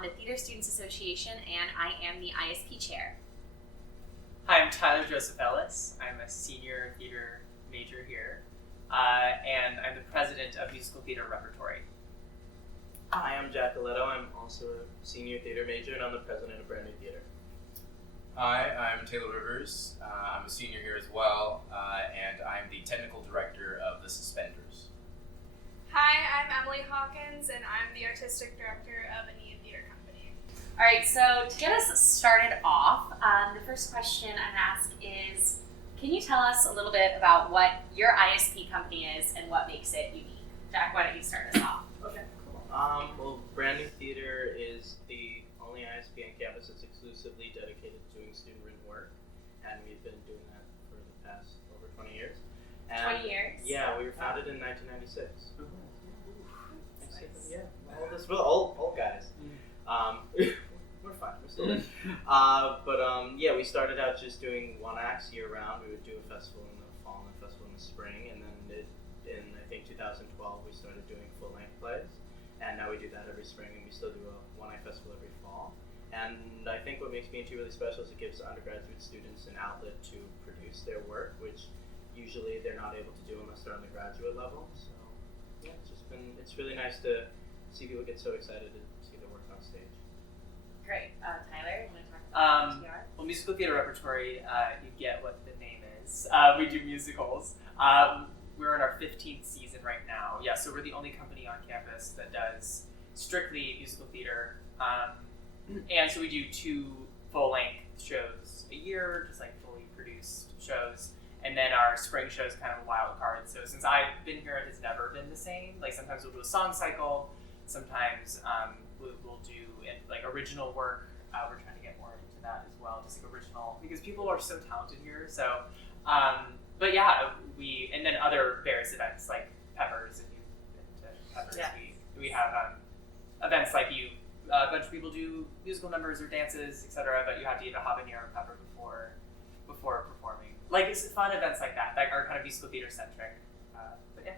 on the Theater Students Association, and I am the ISP chair. Hi, I'm Tyler Joseph Ellis. I'm a senior theater major here, and I'm the president of Musical Theatre Repertory. Hi, I'm Jack Eletto. I'm also a senior theater major, and I'm the president of Brand New Theater. Hi, I'm Taylor Rivers. I'm a senior here as well, and I'm the technical director of the Suspenders. Hi, I'm Emily Hawkins, and I'm the artistic director of Aeneid Theatre Company. All right, so to get us started off, the first question I'm asked is, can you tell us a little bit about what your ISP company is and what makes it unique? Jack, why don't you start us off? Okay, cool. Well, Brand New Theater is the only ISP on campus that's exclusively dedicated to doing student-written work, and we've been doing that for the past over 20 years. And 20 years? Yeah, we were founded in 1996. Nice. Yeah, we're old guys. We're fine. We're still there. Yeah, we started out just doing one acts year round. We would do a festival in the fall and a festival in the spring, and then in I think 2012 we started doing full length plays, and now we do that every spring, and we still do a one act festival every fall. And I think what makes B&T really special is it gives undergraduate students an outlet to produce their work, which usually they're not able to do unless they're on the graduate level. So yeah, it's really nice to see people get so excited to see their work on stage. Great. Tyler, you want to talk about MTR? Well, Musical Theatre Repertory, you get what the name is. We do musicals. We're in our 15th season right now. Yeah, so we're the only company on campus that does strictly musical theater. And so we do 2 full-length shows a year, just like fully produced shows. And then our spring show is kind of a wild card. So since I've been here, it has never been the same. Like sometimes we'll do a song cycle. Sometimes we'll do like original work. We're trying to get more into that as well, just like original, because people are so talented here. So, but yeah, and then other various events like Peppers. If you've been to Peppers, Yeah. we have events like a bunch of people do musical numbers or dances, etc. But you have to eat a habanero pepper before performing. Like it's fun events like that are kind of musical theater centric. But yeah.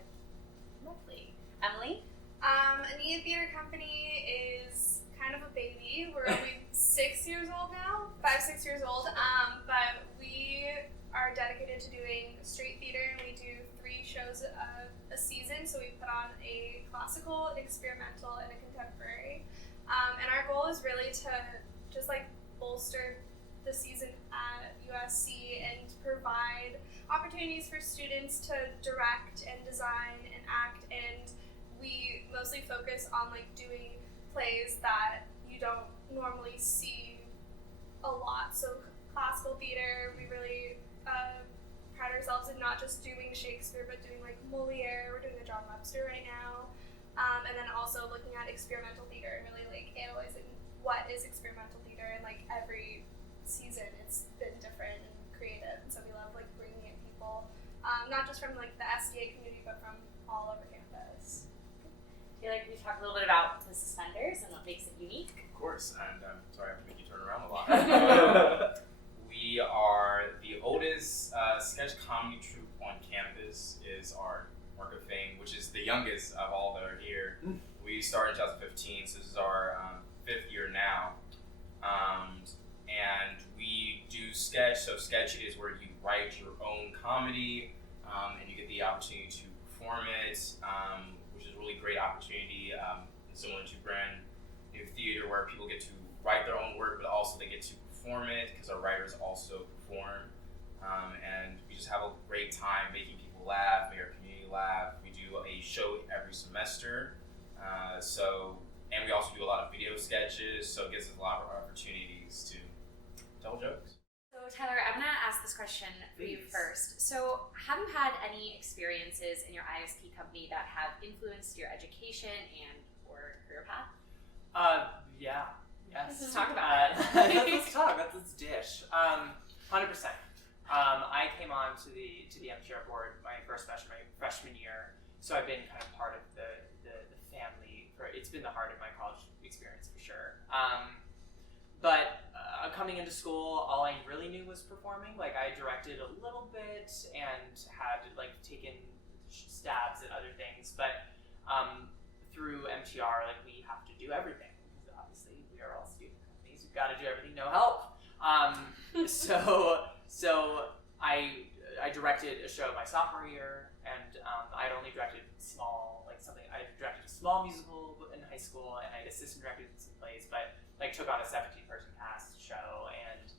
Lovely. Emily? Aeneid Theatre Company is kind of a baby. We're only 6 years old now, 5-6 years old. But we are dedicated to doing straight theater, and we do 3 shows a season. So we put on a classical, an experimental, and a contemporary. And our goal is really to just like bolster the season at USC and provide opportunities for students to direct and design and act, and we mostly focus on like doing plays that you don't normally see a lot. So classical theater, we really pride ourselves in not just doing Shakespeare, but doing like Moliere. We're doing a John Webster right now, and then also looking at experimental theater and really like analyzing what is experimental theater, and like every season it's been different and creative, and so we love like bringing in people not just from like the SDA community but from all over campus. Taylor, can you talk a little bit about the Suspenders and what makes it unique? Of course, and I'm sorry I have to make you turn around a lot. We are the oldest sketch comedy troupe on campus, is our mark of fame, which is the youngest of all that are here. We started in 2015, so this is our 5th year now. And we do sketch. So sketch is where you write your own comedy, and you get the opportunity to perform it, which is a really great opportunity. Similar to Brand New Theater, where people get to write their own work, but also they get to perform it because our writers also perform. And we just have a great time making people laugh, make our community laugh. We do a show every semester. And we also do a lot of video sketches, so it gives us a lot of opportunities to tell jokes. So Tyler, I'm going to ask this question for you first. So have you had any experiences in your ISP company that have influenced your education and or career path? Yeah. Yes. Let's talk about it. Let's talk. Let's dish. 100%. I came on to the MTR board my first freshman year, so I've been kind of part of the family. It's been the heart of my college experience for sure. But coming into school, all I really knew was performing. Like I directed a little bit and had like taken stabs at other things, but through MTR, like we have to do everything because obviously we gotta do everything, no help. So I directed a show my sophomore year, and I'd only directed I directed a small musical in high school, and I assistant directed some plays, but like took on a 17-person cast show, and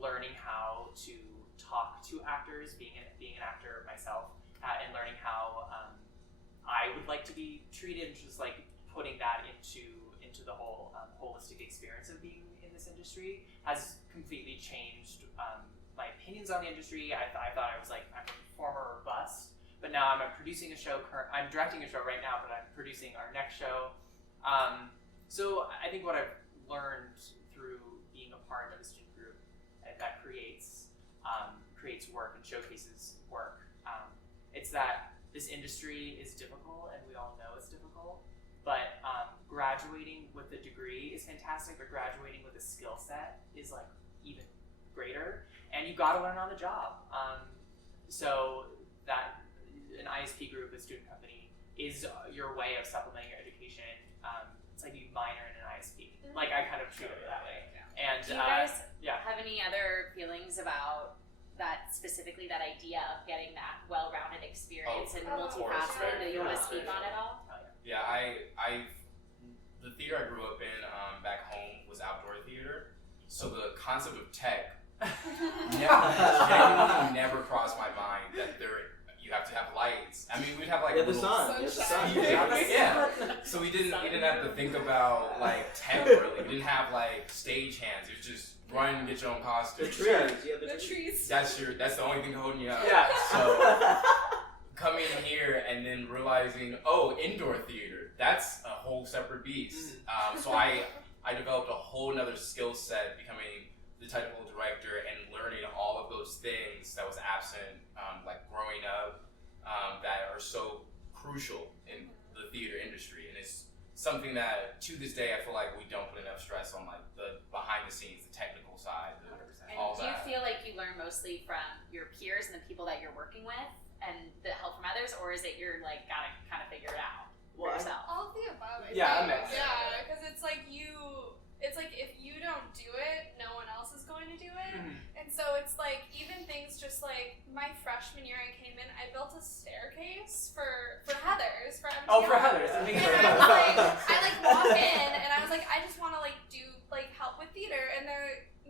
learning how to talk to actors, being an actor myself, and learning how I would like to be treated, and just like putting that into the whole holistic experience of being in this industry has completely changed my opinions on the industry. I thought I was like, I'm a performer or bust, but now I'm producing a show. I'm directing a show right now, but I'm producing our next show. So I think what I've learned through being a part of a student group that creates work and showcases work, it's that this industry is difficult, and we all know it's difficult. But graduating with a degree is fantastic, but graduating with a skill set is like even greater, and you got to learn on the job. So that an ISP group, a student company, is your way of supplementing your education. It's like you minor in an ISP. Like I kind of treat it that way. And do you guys have any other feelings about that, specifically that idea of getting that well-rounded experience and multifaceted? Do you want to speak on it all? Yeah, the theater I grew up in back home was outdoor theater, so the concept of tech genuinely never crossed my mind that you have to have lights. I mean, we'd have like the sun. Yeah. So we didn't have to think about like tech really. We didn't have like stage hands. It was just run and get your own costume. The trees. That's the only thing holding you up. Yeah. So coming here and then realizing, indoor theater, that's a whole separate beast. So I developed a whole nother skill set, becoming the technical director and learning all of those things that was absent, like growing up, that are so crucial in the theater industry. And it's something that to this day I feel like we don't put enough stress on, like the behind the scenes, the technical side, all and that. do you feel like you learn mostly from your peers and the people that you're working with, and the help from others, or is it you're like gotta kind of figure it out for yourself? All of the above. I Yeah, think. a mix. Yeah, because it's like if you don't do it, no one else is going to do it. And so it's like even things just like my freshman year I came in, I built a staircase for Heather's for MTR. Oh, for Heather's. And I was like, I walk in and I was like, I just want to like do like help with theater, and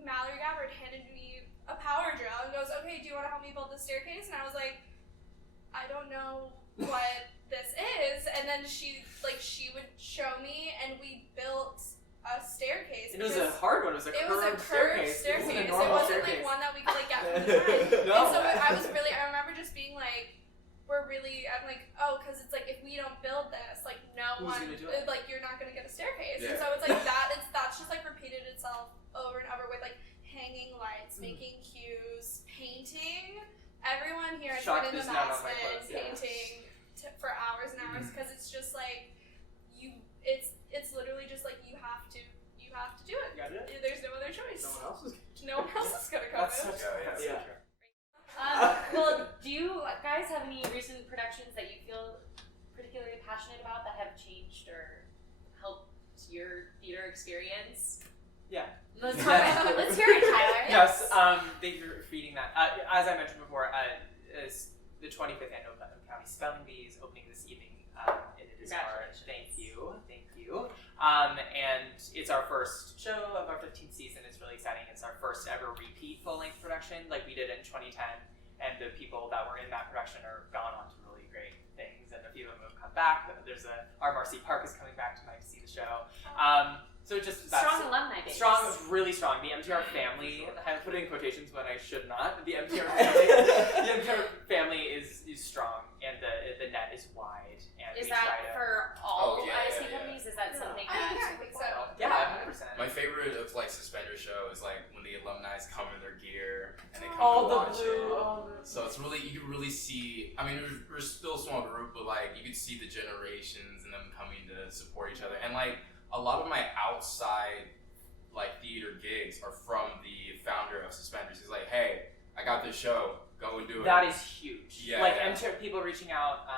Mallory Gabbard handed me a power drill and goes, okay, do you want to help me build the staircase? And I was like, I don't know what this is. And then she would show me, and we built a staircase. And it was a hard one. It was a curved staircase. It wasn't a wasn't normal like staircase. one that we could like get from the time. No. And so I remember just being like, I'm like, because it's like if we don't build this, like no Who's one, gonna do it? like you're not gonna get a staircase. Yeah. And so it's like that's just like repeated itself over and over with like hanging lights, making cues, painting. Everyone here has Shocked been in the there's none on my basement clothes, yeah. painting for hours and hours, because it's just like it's literally just like you have to do it. You gotta do it. There's no other choice. No one else is gonna come That's in. such Yeah. Well, do you guys have any recent productions that you feel particularly passionate about that have changed or helped your theater experience? Yeah. Let's hear it, Tyler. Yes. Thank you for feeding that. As I mentioned before, is the 25th annual Putnam County Spelling Bee is opening this evening, and it is our thank you. And it's our first show of our 15th season. It's really exciting. It's our first ever repeat full-length production. Like we did it in 2010, and the people that were in that production are gone on to really great things, and a few of them have come back. There's our Marcy Park is coming back tonight to see the show. So just strong alumni base. Really strong. The MTR family, I put it in quotations when I should not. The MTR family is strong, and the net is wide. And is that for all ISP companies? Is that something that? I think so. Yeah, 100%. My favorite of like Suspenders show is like when the alumni come in their gear and they come All to the watch blue. it. So it's really, you can really see. I mean, we're still a small group, but like you can see the generations and them coming to support each other. And like a lot of my outside like theater gigs are from the founder of Suspenders. He's like, hey, I got this show. Go and do it. That is huge. Yeah, like yeah. MTR people reaching out.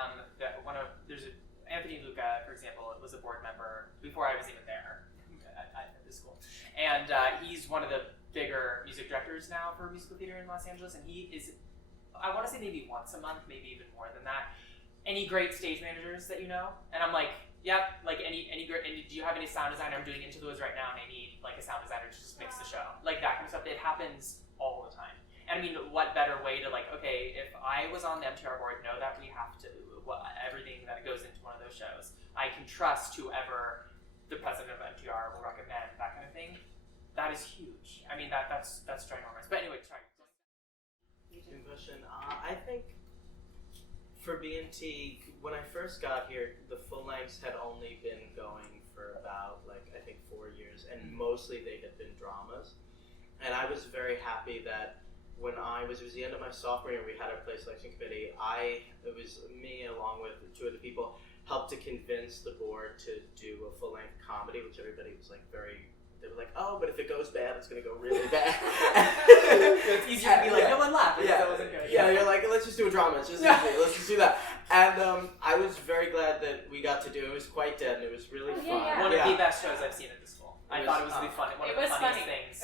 Anthony Luca, for example, was a board member before I was even there. at this school, and he's one of the bigger music directors now for musical theater in Los Angeles, and he is, I want to say maybe once a month, maybe even more than that. Any great stage managers that you know? And I'm like, yep, like any great, and do you have any sound designer? I'm doing Into the Woods right now, and I need like a sound designer to just mix the show. Like that kind of stuff. It happens all the time. And I mean, what better way to like, okay, if I was on the MTR board, know that we have to, everything that goes into one of those shows, I can trust whoever the president of MTR will recommend, that kind of thing. That is huge. I mean, that's ginormous. But anyway, sorry. Good question. I think for B&T, when I first got here, the full lengths had only been going for about like I think 4 years, and mostly they had been dramas. And I was very happy that when it was the end of my sophomore year, we had our play selection committee. It was me along with 2 other people helped to convince the board to do a full length comedy, which everybody was like they were like, oh, but if it goes bad, it's gonna go really bad. It's easier to be like, no one laughed. Yeah, that wasn't good. Yeah, you're like, let's just do a drama. It's just easy. Let's just do that. And I was very glad that we got to do it. It was quite dead, and it was really fun. Yeah. One of the best shows I've seen at the school. I thought it was one of the funniest things.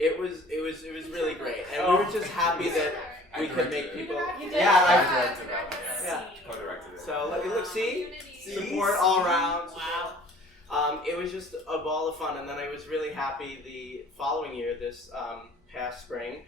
It was It was really great, and we were just happy that we could make people. You did? Yeah, I directed that. Yeah. Co-directed it. So look, see, Community. support all around. Wow. It was just a ball of fun, and then I was really happy the following year, this past spring,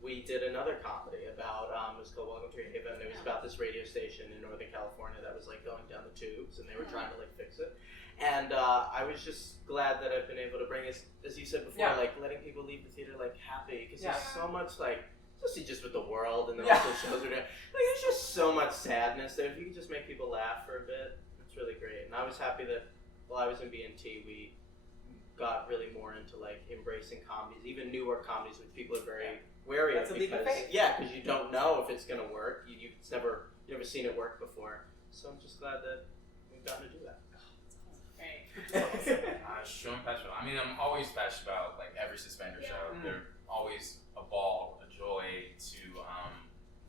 we did another comedy about, it was called Welcome to Haven, and it was about this radio station in Northern California that was like going down the tubes, and they were trying to like fix it. And I was just glad that I've been able to bring us, as you said before, like letting people leave the theater like happy, because there's so much like, especially just with the world and then also shows are doing, like there's just so much sadness that if you can just make people laugh for a bit, it's really great. And I was happy that while I was in B&T, we got really more into like embracing comedies, even newer comedies, which people are very wary of. That's a leap of faith. Yeah, because you don't know if it's gonna work. You've never seen it work before. So I'm just glad that we've gotten to do that. Sure, I'm passionate. I mean, I'm always passionate about like every Suspender show. They're always a ball, a joy to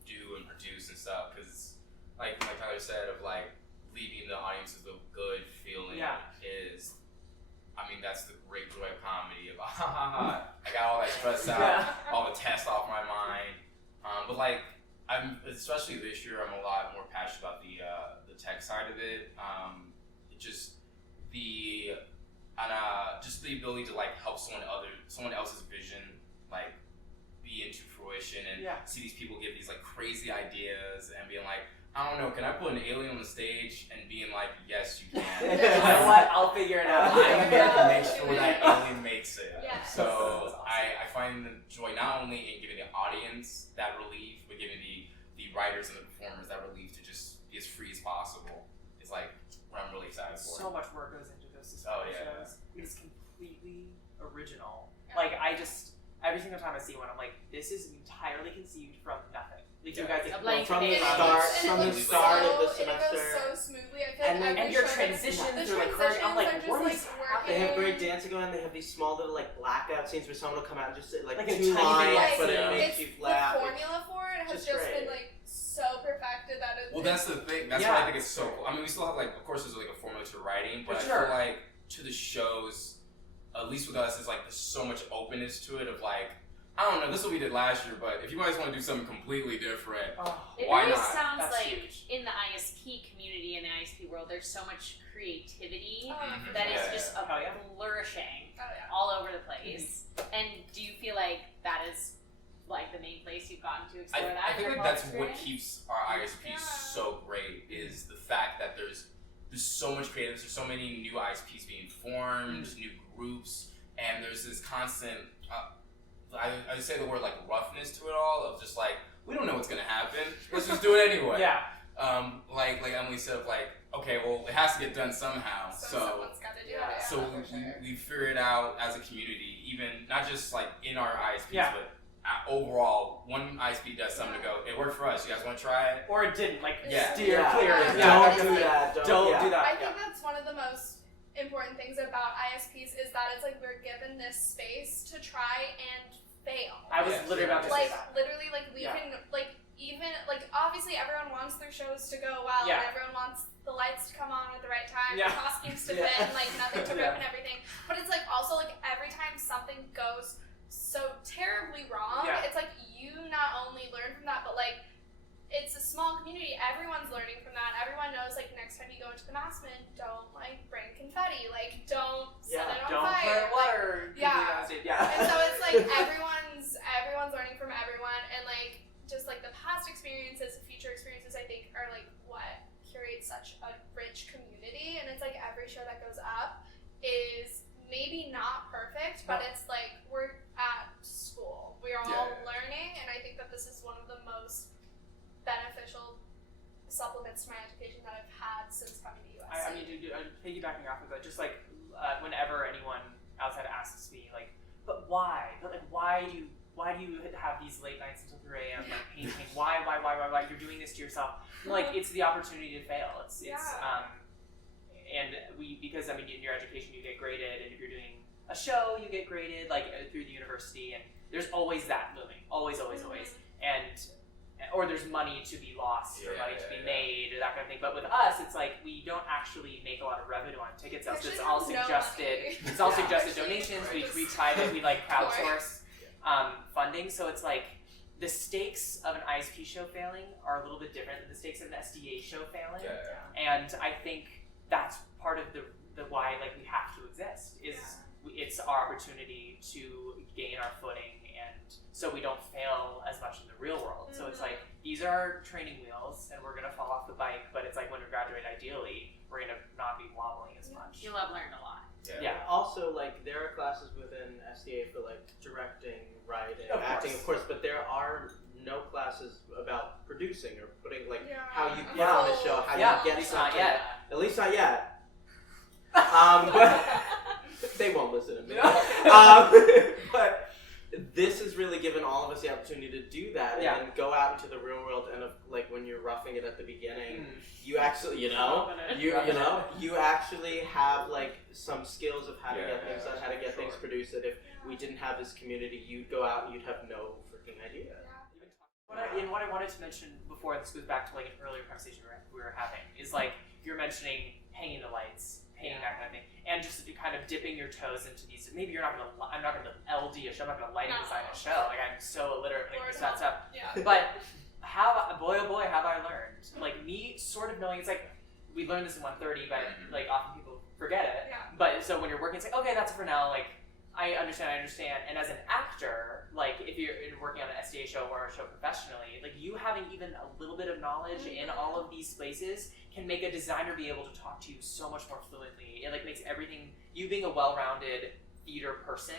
do and produce and stuff. Because like Tyler said, of like leaving the audience with a good feeling is, I mean, that's the great joy of comedy. Of I got all that stress out, all the tests off my mind. But like, especially this year, I'm a lot more passionate about the tech side of it. Just the ability to like help someone else's vision like be into fruition and see these people give these like crazy ideas and being like, I don't know, can I put an alien on the stage and being like, yes you can. You know what? I'll figure it out. I'm here to make sure that alien makes it. Yeah. So Awesome. I find the joy not only in giving the audience that relief, but giving the writers and the performers that relief to just be as free as possible. It's like what I'm really excited for. So much work goes into those Suspenders shows. It's completely original. Like every single time I see one, I'm like, this is entirely conceived from nothing. Like you guys, From the start of the semester. It goes so smoothly. I feel like every and your show transitions the are like crazy. I'm like, transitions what are is just, happening? They have great dancing going on. They have these small little like blackout scenes where someone will come out and just say like a 2 tiny lines, bit, but it like, makes you laugh. The formula for it has just great. been like so perfected that it's. Well, that's the thing. That's why I think it's so cool. I mean, we still have like, of course, there's like a formula to writing, but I feel like to the shows, at least with us, it's like there's so much openness to it. Of like, I don't know, this is what we did last year, but if you guys want to do something completely different, why really not? sounds That's like huge. in the ISP community, in the ISP world, there's so much creativity for that is sure. just flourishing Oh, all over the place. And do you feel like that is like the main place you've gotten to explore that? I think in your like that's college what experience? keeps our ISPs so great is the fact that there's so much creativity, there's so many new ISPs being formed, new groups, and there's this constant, I would say the word like roughness to it all, of just like, we don't know what's gonna happen, let's just do it anyway. Like Emily said, of like, okay, well, it has to get done somehow. So someone's got to do it. So we figured it out as a community, even not just like in our ISPs, but overall, one ISP does something to go, it worked for us, you guys want to try it? Or it didn't, like Yeah. steer Yeah. clear. Don't do that. Don't do that. I think that's one of the most important things about ISPs is that it's like we're given this space to try and fail. I was literally about to say Like that. literally, like we can like even like obviously obviously everyone wants their shows to go well, Yeah. and everyone wants the lights to come on at the right time, Yeah. the costumes to fit, and like nothing to rip and everything. But it's like also like every time something goes so terribly wrong, Yeah. it's like you not only learn from that, but like it's a small community. Everyone's learning from that. Everyone knows like next time you go into the Massman, don't like bring confetti, like don't set it on Don't fire. put water. Yeah. Yeah. And so it's like everyone's learning from everyone, and like just like the past experiences, future experiences, I think are like what curates such a rich community. And it's like every show that goes up is maybe not perfect, but it's like we're at school. We are all learning, and I think that this is one of the most beneficial supplements to my education that I've had since coming to USC. I mean, piggybacking off of that, just like whenever anyone outside asks me, like, but why? But like, why do you have these late nights until 3 a.m. like painting? Why? You're doing this to yourself. Like, it's the opportunity to fail. And because I mean, in your education you get graded, and if you're doing a show, you get graded like through the university, and there's always that looming, always, and or there's money to be lost or money to be made or that kind of thing. But with us, it's like we don't actually make a lot of revenue on ticket sales. It's all suggested. It's all suggested donations. We try to like crowdsource funding. So it's like the stakes of an ISP show failing are a little bit different than the stakes of an SDA show failing. And I think that's part of the why like we have to exist is it's our opportunity to gain our footing, and so we don't fail as much in the real world. So it's like these are our training wheels, and we're gonna fall off the bike, but it's like when we graduate, ideally we're gonna not be wobbling as much. You'll have learned a lot. Yeah. Also, like there are classes within SDA for like directing, writing, Of acting, course. of course, but there are no classes about producing or putting like how you put Yeah. on a show, how Yeah, you get at least not something. yet. At least not yet. But they won't listen to me. But this has really given all of us the opportunity to do that and then go out into the real world, and like when you're roughing it at the beginning, you actually, you actually have like some skills of how to get things done, how to get things produced, that if we didn't have this community, you'd go out and you'd have no freaking idea. What I wanted to mention before, this goes back to like an earlier conversation we were having, is like you're mentioning hanging the lights, painting that kind of thing, and just kind of dipping your toes into these. Maybe I'm not gonna LD a show, I'm not gonna lighting design a show. Like I'm so illiterate when it comes to that stuff. But boy oh boy, have I learned. Like me sort of knowing, it's like we learned this in 130, but like often people forget it. But so when you're working, it's like okay, that's it for now. Like I understand. And as an actor, like if you're working on an SDA show or a show professionally, like you having even a little bit of knowledge in all of these places can make a designer be able to talk to you so much more fluently. It like makes everything, you being a well-rounded theater person,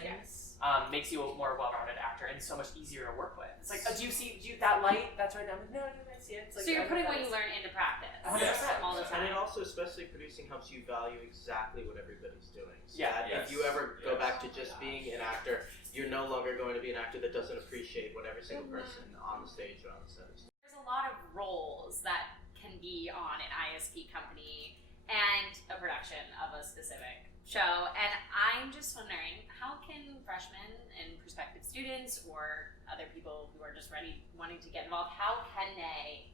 makes you a more well-rounded actor and so much easier to work with. It's like, do you see that light? That's right. I'm like, no, I see it. It's like, So you're putting what you learn into practice 100%. all the time. And it also, especially producing, helps you value exactly what everybody's doing. So Yeah. that if you ever go back to just being an actor, you're no longer going to be an actor that doesn't appreciate what every single person on the stage or on the set is doing. There's a lot of roles that can be on an ISP company and a production of a specific show, and I'm just wondering, how can freshmen and prospective students or other people who are just wanting to get involved, how can they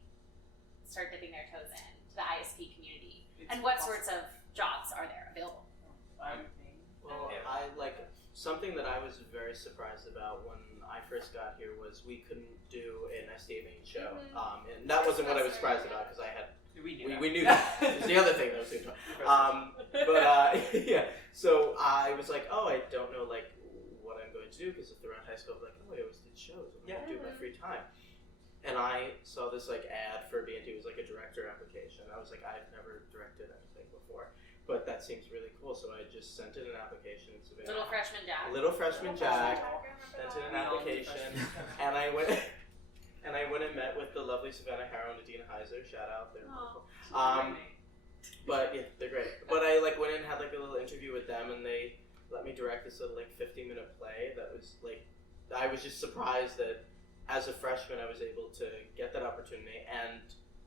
start dipping their toes in to the ISP community? And what sorts of jobs are there available? Well, I like something that I was very surprised about when I first got here was we couldn't do an SDA main show, and that wasn't what I was surprised about because I had we knew that. It's the other thing that was doing. So I was like, oh, I don't know like what I'm going to do because if they're around high school, I'm like, oh, I always did shows. What am I going to do in my free time? And I saw this like ad for B&T. It was like a director application. I was like, I've never directed anything before, but that seems really cool. So I just sent in an application. Little freshman Jack. Little freshman Jack sent in an application, and I went and met with the lovely Savannah Harrow and Adina Heiser. Shout out, they're wonderful. But yeah, they're great. But I like went in and had like a little interview with them, and they let me direct this little like 15-minute play. That was like, I was just surprised that as a freshman I was able to get that opportunity, and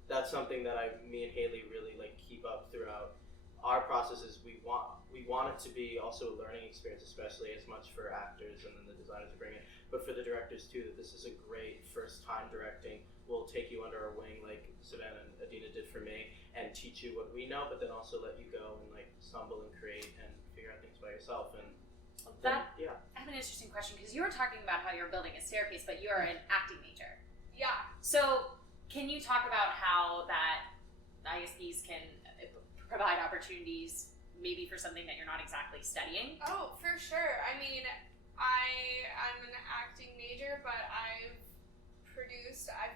that's something that me and Haley really like keep up throughout our processes. We want it to be also a learning experience, especially as much for actors and then the designers who bring it, but for the directors too, that this is a great first time directing we'll take you under our wing, like Savannah and Adina did for me, and teach you what we know, but then also let you go and like stumble and create and figure out things by yourself. And then, I have an interesting question because you were talking about how you're building a staircase, but you are an acting major. Yeah. So can you talk about how that ISPs can provide opportunities maybe for something that you're not exactly studying? Oh, for sure. I mean, I'm an acting major, but I've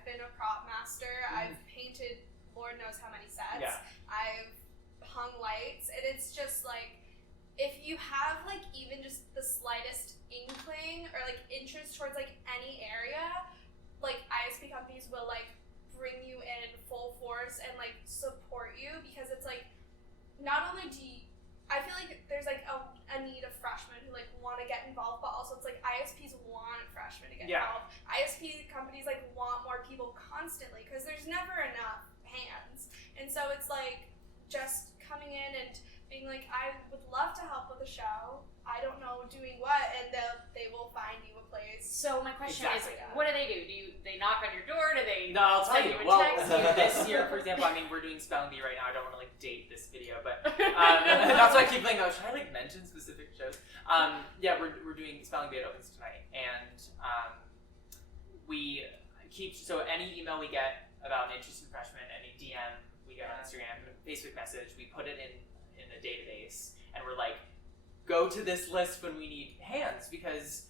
been a prop master, I've painted Lord knows how many sets, Yeah. I've hung lights, and it's just like, if you have like even just the slightest inkling or like interest towards like any area, like ISP companies will like bring you in full force and like support you, because it's like, not only I feel like there's like a need of freshmen who like want to get involved, but also it's like ISPs want freshmen to get involved. ISP companies like want more people constantly because there's never enough hands, and so it's like just coming in and being like, I would love to help with the show. I don't know doing what, and they will find you a place. So my question Exactly. is, what do? Do they knock on your door? Do they No, I'll tell send you. a Well, text? this year, for example, I mean, we're doing spelling bee right now. I don't want to like date this video, but that's why I keep playing. Oh, should I like mention specific shows? Yeah, we're doing spelling bee at opens tonight, and we keep any email we get about an interested freshman, any DM we get on Instagram, Facebook message, we put it in a database, and we're like, go to this list when we need hands, because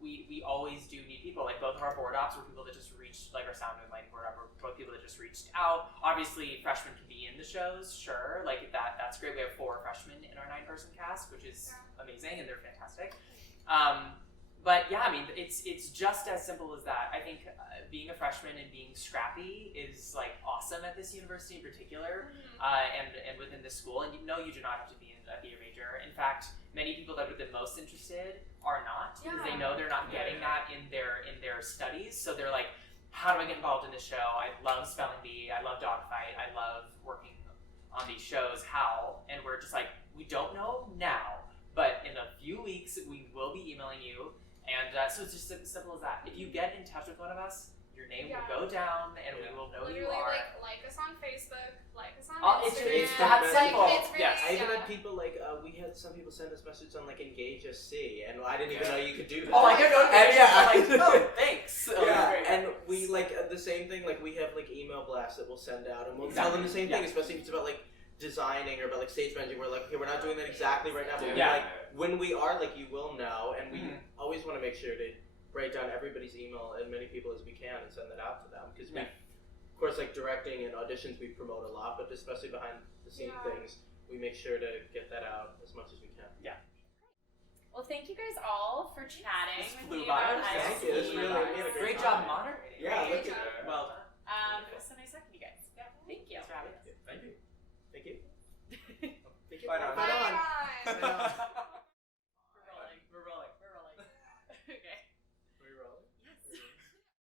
we always do need people. Like both of our board ops were people that just reached, like our sound and lighting board op were both people that just reached out. Obviously, freshmen can be in the shows, sure, like that's great. We have 4 freshmen in our 9-person cast, which is amazing, and they're fantastic. But yeah, I mean, it's just as simple as that. I think being a freshman and being scrappy is like awesome at this university in particular, and within this school. And no, you do not have to be a theater major. In fact, many people that are the most interested are not, because they know they're not getting that in their studies. So they're like, how do I get involved in this show? I love spelling bee. I love dogfight. I love working on these shows. How? And we're just like, we don't know now, but in a few weeks we will be emailing you. And so it's just as simple as that. If you get in touch with one of us, your name will go down, and we will know Literally, who you are. like us on Facebook, like us on It's Instagram. that simple. It's really, Yes. I even had people like we had some people send us messages on like Engage SC, and I didn't even know you could do that. Oh, I get notifications. I'm like, oh, thanks. And we like the same thing. Like we have like email blasts that we'll send out, and we'll tell them the same thing, especially if it's about like designing or about like stage managing. We're like, okay, we're not doing that exactly right now, but like when we are, like you will know, and we always want to make sure to write down everybody's email as many people as we can and send that out to them, because we, of course, like directing and auditions we promote a lot, but especially behind the scene things, we make sure to get that out as much as we can. Well, thank you guys all for chatting with me by. about Thank you. This ISP. really made a Great job moderating. Yeah, Great look job. at Well done. It was so nice talking to you guys. Thank you. Thanks for having us. Thank you. Thank you. Thank you. Bye now. Bye on. Bye. Bye on.